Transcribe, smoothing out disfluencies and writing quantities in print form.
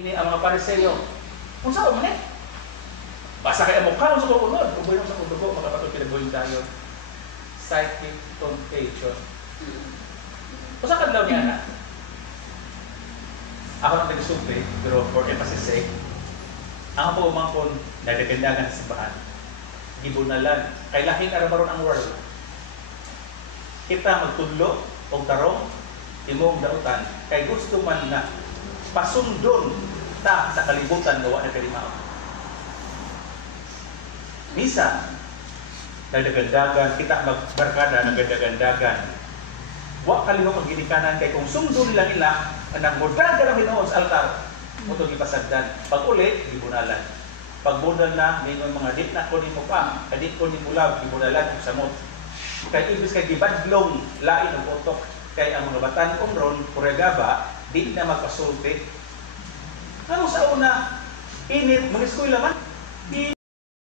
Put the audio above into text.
Ini ang mga Pariseo. Kung saan man basta kaya mo karon sa kukunod, uboy mo sa kudugo, makapatod kinabuhin tayo. Psychic contagion. Kung saan kadlaw niya na? Ako nang nag-sumple, pero for emphasis sake, ang po umangkon, nagagandagan sa simbahan. Gibunalan. Kay lahing arabaron ang world. Kita magtudlo o tarong, imong dautan, kay gusto man na pasundon ta sa kalibutan gawa na kalimaw. Misa, nagdagandagan, kita magbarkada, nagdagandagan. Wa kalino ang ginikanan kay kung sundon lang ila, anang mudagan ang Ginoo sa altar, mutong ipasagdan. Pag uli, gibunalan. Pag bunal na, mingon mga dit na ko ni mo pa, kadit ko ni mulaw, gibunalan kung samot. Kay ibig kay gibadlong lain og utok, kay ang mga batan-on ron, Puregaba, di na magpasulti. Ano sa una, init, mag-eskwela man,